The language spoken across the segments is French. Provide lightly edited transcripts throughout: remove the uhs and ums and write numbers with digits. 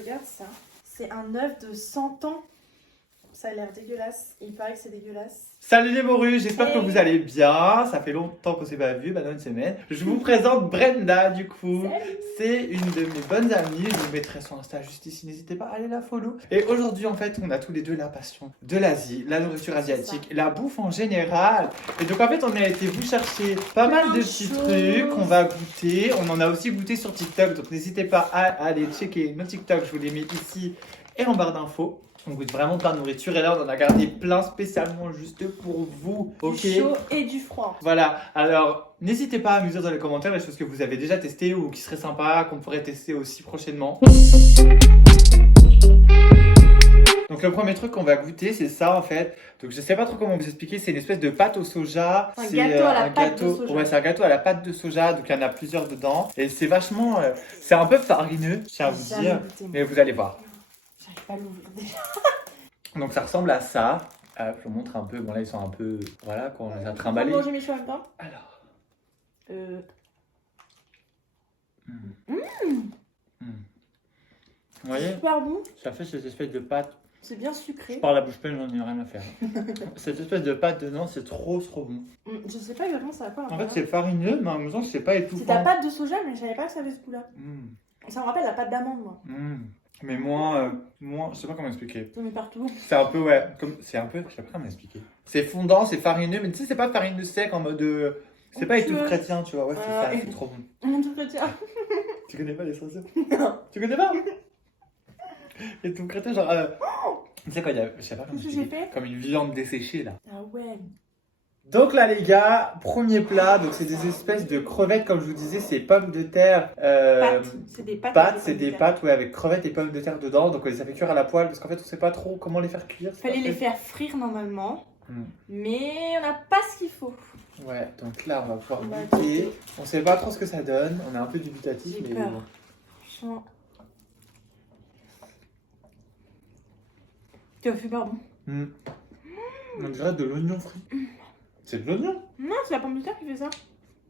regarde ça. C'est un œuf de 100 ans. Ça a l'air dégueulasse. Il paraît que c'est dégueulasse. Salut les morus, j'espère que vous allez bien. Ça fait longtemps qu'on s'est pas vu, maintenant une semaine. Je vous présente Brenda du coup. Salut. C'est une de mes bonnes amies. Je vous mettrai son Insta juste ici, n'hésitez pas à aller la follow. Et aujourd'hui en fait, on a tous les deux la passion de l'Asie, la nourriture asiatique, la bouffe en général. Et donc en fait, on a été vous chercher pas mal de petits trucs qu'on va goûter. On en a aussi goûté sur TikTok, donc n'hésitez pas à aller checker nos TikTok. Je vous les mets ici et en barre d'infos. On goûte vraiment plein de nourriture et là on en a gardé plein spécialement juste pour vous. Ok. Du chaud et du froid. Voilà, alors n'hésitez pas à me dire dans les commentaires les choses que vous avez déjà testées ou qui seraient sympas, qu'on pourrait tester aussi prochainement. Donc le premier truc qu'on va goûter c'est ça en fait. Donc je sais pas trop comment vous expliquer, c'est une espèce de pâte au soja. Un gâteau à la pâte de soja. Ouais, c'est un gâteau à la pâte de soja, donc il y en a plusieurs dedans. Et c'est vachement, c'est un peu farineux, je tiens à vous dire, mais vous allez voir. J'arrive pas à l'ouvrir déjà. Donc ça ressemble à ça. Je vous montre un peu. Bon là ils sont un peu, voilà, quand on les a trimballés. Manger mes choux en même temps. Alors. Vous voyez, Super bon. ça fait cette espèce de pâte. C'est bien sucré. Par la bouche pleine, j'en ai rien à faire. Cette espèce de pâte dedans, c'est trop bon. Je sais pas exactement ça va quoi. En fait c'est farineux, mais en même temps c'est pas étouffant. C'est ta pâte de soja, mais je savais pas que ça avait ce goût-là. Mm. Ça me rappelle la pâte d'amande, moi. Mais moins, je sais pas comment expliquer. J'en mets partout. C'est un peu, ouais, comme, c'est un peu, je sais pas comment expliquer. C'est fondant, c'est farineux, mais tu sais, c'est pas farineux sec en mode, c'est pas étouffe chrétien, tu vois, ouais, c'est ça, c'est trop bon. Un truc chrétien. Tu connais pas les sauces? Non. Tu connais pas? Étouffe chrétien, genre, tu sais quoi, il y a, je sais pas comment Qu'est-ce que j'ai expliquer, fait? comme une viande desséchée là. Ah ouais. Donc là les gars, premier plat, donc c'est des espèces de crevettes comme je vous disais, c'est pommes de terre. Pâtes. C'est des pâtes. Pâtes, c'est des pâtes ouais, avec crevettes et pommes de terre dedans, donc on les a fait cuire à la poêle parce qu'en fait on sait pas trop comment les faire cuire. Fallait les faire frire normalement, Mm. mais on n'a pas ce qu'il faut. Ouais, donc là on va pouvoir On va goûter. goûter. On sait pas trop ce que ça donne, on est un peu dubitatif J'ai mais peur. bon. Franchement. C'est super bon. On dirait de l'oignon frit. C'est de l'oignon? Non, c'est la pomme de terre qui fait ça.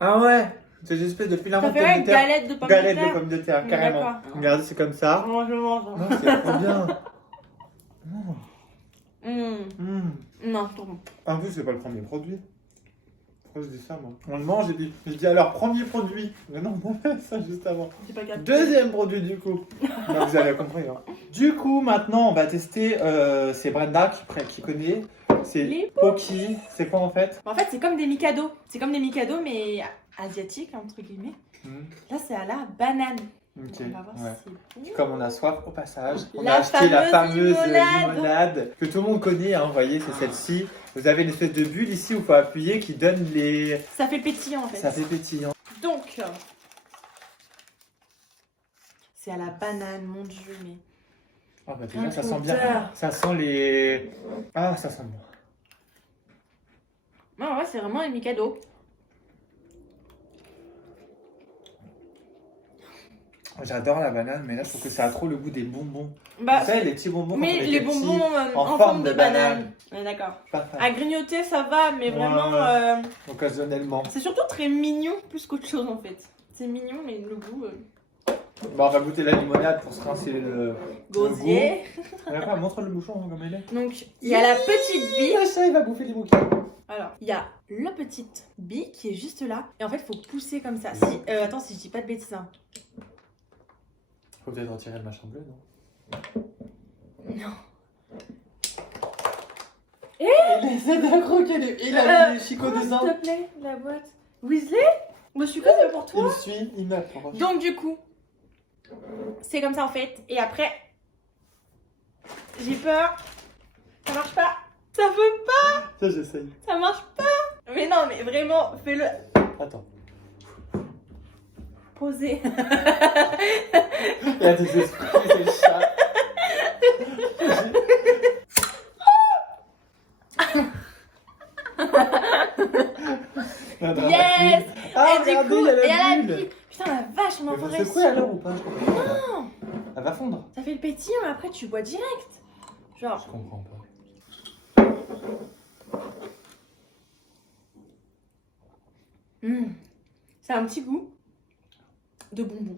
Ah ouais, c'est des espèces de filaments Ça de fait pommes une de terre. galette de pommes Galette de de terre. pommes de terre, Oui, carrément. d'accord. Regardez, c'est comme ça. Moi, je mange. Non, c'est trop bien. Non, c'est trop bon. En plus, c'est pas le premier produit. Pourquoi je dis ça, moi? On le mange et puis je dis alors premier produit. Mais non, on a fait ça juste avant. C'est pas capté. Deuxième produit, du coup. Non, vous avez compris. Hein. Du coup, maintenant, on va tester. C'est Brenda qui connaît. C'est Les Poki. C'est quoi en fait? En fait, c'est comme des Mikado. C'est comme des Mikado, mais asiatiques, entre guillemets. Là, c'est à la banane. Ok. On va voir Ouais. si c'est bon. Comme on a soif au passage, on La a acheté la fameuse fameuse limonade. limonade que tout le monde connaît. Hein, vous voyez, c'est celle-ci. Vous avez une espèce de bulle ici où il faut appuyer qui donne les. Ça fait pétillant, en fait. Ça fait pétillant. Donc, c'est à la banane, mon Dieu, mais... Ah bah déjà, Un ça sent bien. odeur. Ça sent les. Ah, ça sent bon. Non, ouais, c'est vraiment un Mikado. J'adore la banane, mais là, je trouve que ça a trop le goût des bonbons. Bah, Vous savez, les petits bonbons. mais quand on les était bonbons petits, en forme de banane. Ouais, d'accord. Pas fan. À grignoter, ça va, mais vraiment... Ouais. Occasionnellement. c'est surtout très mignon, plus qu'autre chose, en fait. C'est mignon, mais le goût... Bon, on va goûter la limonade pour se rincer le. Gosier. Regarde, montre le bouchon comme il est. Donc, il y a la petite bille. Ah, ça, il va bouffer les bouquets. Alors, il y a la petite bille qui est juste là. Et en fait, il faut pousser comme ça. Si, attends, si je dis pas de bêtises. Hein. Faut peut-être retirer le machin bleu, non? Non. Il essaie de croquer il a mis les chicots S'il dedans. te plaît, la boîte. Weasley? Moi, je suis quoi, c'est pour toi? Il suit, il m'approche. Donc, du coup, c'est comme ça en fait. Et après, j'ai peur. Ça marche pas. Ça veut pas. Ça, j'essaye. Ça marche pas. Mais non, mais vraiment, fais-le. Attends. Posez. Il y a des esprits, c'est le chat. Yes. Ah, Et du regardez, coup, il y et a à la la bulle. bille. Putain, la vache, on Elle entend va secouer alors ou pas? Je comprends pas. Non. Elle va fondre. Ça fait le pétillant, mais après, tu bois direct. Genre. Je comprends pas. C'est un petit goût de bonbons.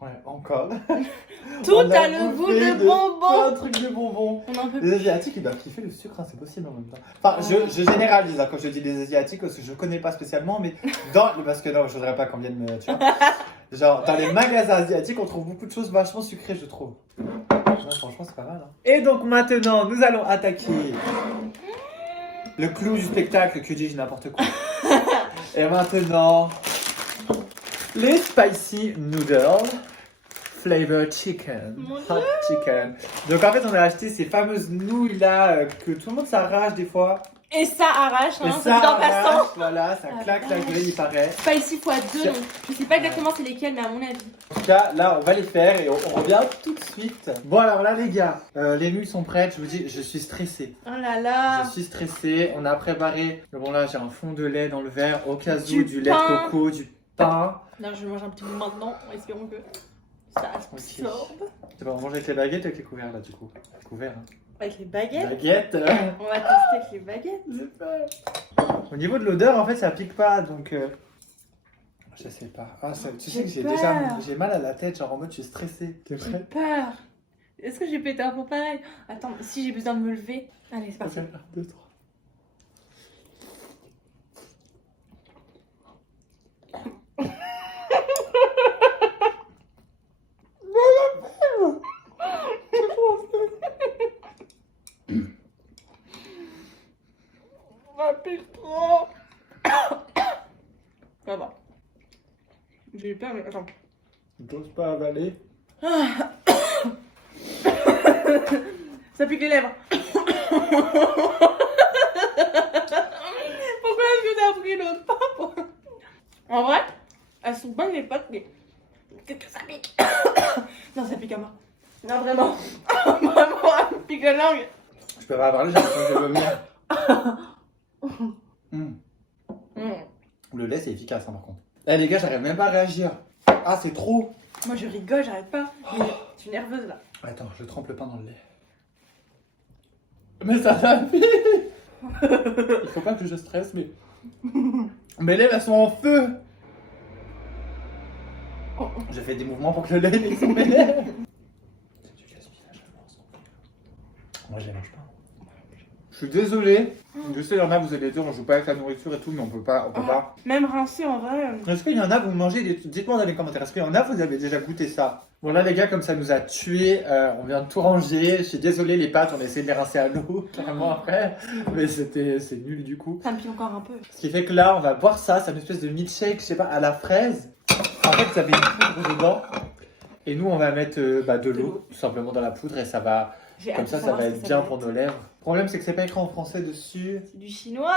Ouais, encore. Tout On a le goût bouffé de bonbons. plein de trucs de bonbons. On en peut Les plus. Asiatiques, ils doivent kiffer le sucre, hein, c'est possible en même temps. Enfin, je généralise hein, quand je dis les Asiatiques, parce que je connais pas spécialement, mais parce que non, je voudrais pas qu'on vienne me. Tu vois. Genre, dans les magasins asiatiques, on trouve beaucoup de choses vachement sucrées, je trouve. Ouais, franchement, c'est pas mal. Hein. Et donc maintenant, nous allons attaquer le clou du spectacle, que dis-je, n'importe quoi. Et maintenant, les spicy noodles. Flavor chicken, Mon hot chicken. Donc en fait, on a acheté ces fameuses nouilles là que tout le monde s'arrache des fois. Et ça arrache, Et hein, ça en passant. arrache, voilà, ça Ah, claque la vache. gueule, il paraît. Spicy x2, C'est- donc je sais pas exactement c'est lesquels, mais à mon avis. En tout cas, là, on va les faire et on revient tout de suite. Bon alors là, les gars, les nouilles sont prêtes. Je vous dis, je suis stressé. Oh là là. Je suis stressé. On a préparé. Bon là, j'ai un fond de lait dans le verre au cas où, Du du lait de pain. coco, du pain. Non, je vais manger un petit bout maintenant, espérons que ça absorbe. Tu vas manger avec les baguettes ou avec les couverts là du coup? Couverts. Hein. Avec les baguettes. Baguettes. On va tester avec les baguettes. J'ai peur. Au niveau de l'odeur, en fait, ça pique pas, donc je sais pas. Ah, tu sais que J'ai j'ai mal à la tête, genre en mode je suis stressé. T'es J'ai prêt? peur. Est-ce que j'ai pété un peu pareil? Attends, si j'ai besoin de me lever. Allez, c'est parti. 1, 2, 3. Ça pique trop. Ça va. J'ai eu peur, mais attends. J'ose pas avaler. Ça pique les lèvres. Pourquoi est-ce que t'as pris l'autre pain? En vrai, elles sont bonnes les pâtes, mais qu'est-ce que ça pique? Non, ça pique à mort. Non, vraiment. Vraiment, elle me pique la langue. Je peux pas parler, j'ai l'impression que je vais vomir. Le lait, c'est efficace, hein, par contre. Eh les gars, j'arrive même pas à réagir. Ah, c'est trop. Moi, je rigole, j'arrête pas. Mais je suis nerveuse là. Attends, je trempe le pain dans le lait. Mais ça pique. Il faut pas que je stresse, mais. Mes lèvres, elles sont en feu. Je fais des mouvements pour que le lait n'ait sur mes lèvres. C'est du gaspillage, moi, je les mange pas. Je suis désolé. Je sais, il y en a, vous allez dire, on joue pas avec la nourriture et tout, mais on peut pas. Même rincé en vrai. Est-ce qu'il y en a, vous mangez des... Dites-moi dans les commentaires, est-ce qu'il y en a, vous avez déjà goûté ça? Bon là les gars, comme ça nous a tués, on vient de tout ranger. Je suis désolé les pâtes, on a essayé de les rincer à l'eau, carrément après. Mais c'est nul du coup. Ça me pique encore un peu. Ce qui fait que là, on va boire ça, c'est une espèce de milkshake, je sais pas, à la fraise. En fait, ça met une poudre dedans. Et nous, on va mettre de l'eau, tout simplement dans la poudre, et ça va... J'ai Comme hâte ça, de ça savoir va ce que être bien pour nos lèvres. Le problème, c'est que c'est pas écrit en français dessus, C'est du chinois.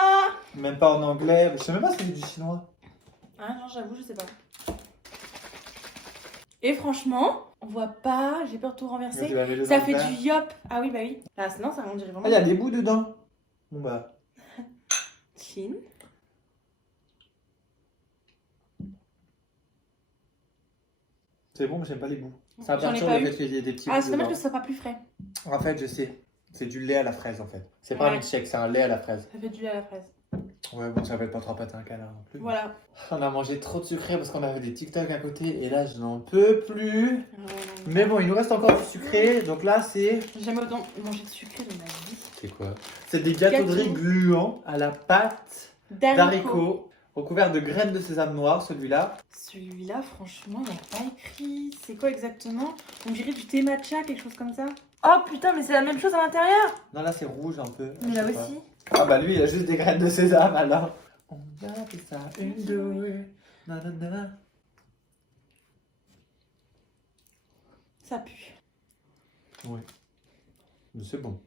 même pas en anglais. Je sais même pas si c'est du chinois. Ah non, j'avoue, je sais pas. Et franchement, on voit pas, j'ai peur de tout renverser. Tu vas mettre Ça dans fait le verre. du yop. Ah oui, bah oui. Ah sinon, ça on dirait vraiment. Ah, il y a des bouts dedans. Bon bah. Chin. C'est bon, mais j'aime pas les bouts. Ça J'en ai perturbe pas le eu. fait qu'il y ait des petits Ah, bouts c'est dommage dedans. que ce soit pas plus frais. En fait, je sais. C'est du lait à la fraise en fait. C'est pas un Ouais. milkshake, c'est un lait à la fraise. Ça fait du lait à la fraise. Ouais, bon, ça va être pas trop pâté un canard non plus. Voilà. On a mangé trop de sucré parce qu'on avait des TikTok à côté et là, je n'en peux plus. Mais bon, il nous reste encore du sucré. Donc là, c'est. J'ai jamais autant mangé de sucré de ma vie. C'est quoi? C'est des gâteaux de riz Gâteau. gluants à la pâte D'haricots. d'haricots recouverts de graines de sésame noir, celui-là. Celui-là, franchement, il n'y a pas écrit. C'est quoi exactement? On dirait du thé matcha, quelque chose comme ça. Oh putain, mais c'est la même chose à l'intérieur. Non, là, c'est rouge un peu. Mais Je là sais pas. aussi. Ah bah lui, il a juste des graines de sésame alors. On a fait ça une, deux, nanana. Ça pue. Oui. Mais c'est bon.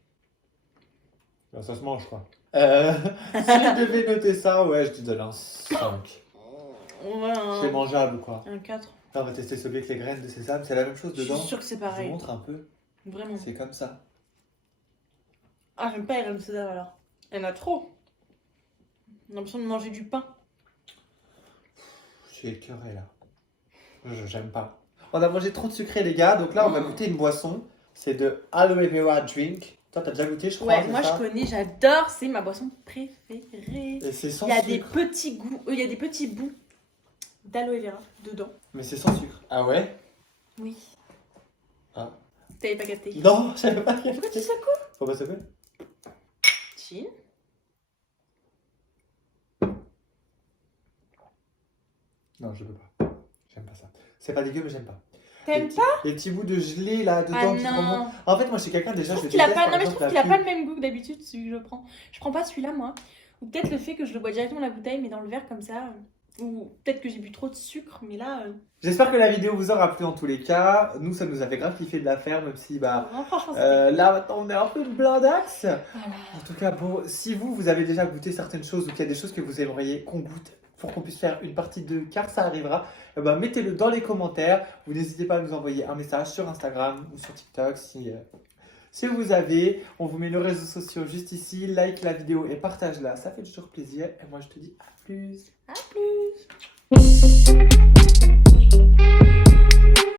Bah, ça se mange quoi. Si je devais noter ça, ouais, je te donne un 5. Ouais, C'est mangeable quoi. un 4. Là, on va tester celui avec les graines de sésame, c'est la même chose Je dedans. suis sûre que c'est Je vous pareil. montre un peu. Vraiment. C'est comme ça. Ah, j'aime pas les graines de sésame alors. Il y en a trop. On a l'impression de manger du pain. Je suis écœuré là. J'aime pas. On a mangé trop de sucré les gars, donc là on va goûter une boisson. C'est de aloe vera drink. Toi t'as déjà goûté je crois. Ouais, c'est moi ça je connais, j'adore, c'est ma boisson préférée. Et c'est sans Il y a sucre. des petits goûts, il y a des petits bouts d'aloe vera dedans. Mais c'est sans sucre. Ah ouais? Oui. Ah. T'avais pas capté. Non, je savais pas. Pourquoi tu secoues? Faut pas secouer. Chill. Non, je peux pas. J'aime pas ça. C'est pas dégueu, mais j'aime pas. T'aimes Les pas? les petits bouts de gelée là dedans Ah qui non. remontent. En fait, moi je suis quelqu'un déjà. Je trouve je qu'il a déteste, pas, par non mais je exemple, trouve la qu'il a pas pub. le même goût que d'habitude celui que je prends. Je prends pas celui-là moi. Ou peut-être le fait que je le bois directement dans la bouteille mais dans le verre comme ça. Ou peut-être que j'ai bu trop de sucre mais là. J'espère que la vidéo vous aura plu en tous les cas. Nous, ça nous a fait grave kiffer de la faire, même si bah. Non, franchement, c'était Là maintenant on est un peu blindax. Voilà. En tout cas, bon, si vous avez déjà goûté certaines choses ou qu'il y a des choses que vous aimeriez qu'on goûte pour qu'on puisse faire une partie 2, car ça arrivera, eh ben, mettez-le dans les commentaires. Vous n'hésitez pas à nous envoyer un message sur Instagram ou sur TikTok si vous avez. On vous met nos réseaux sociaux juste ici. Like la vidéo et partage-la, ça fait toujours plaisir. Et moi je te dis à plus. À plus.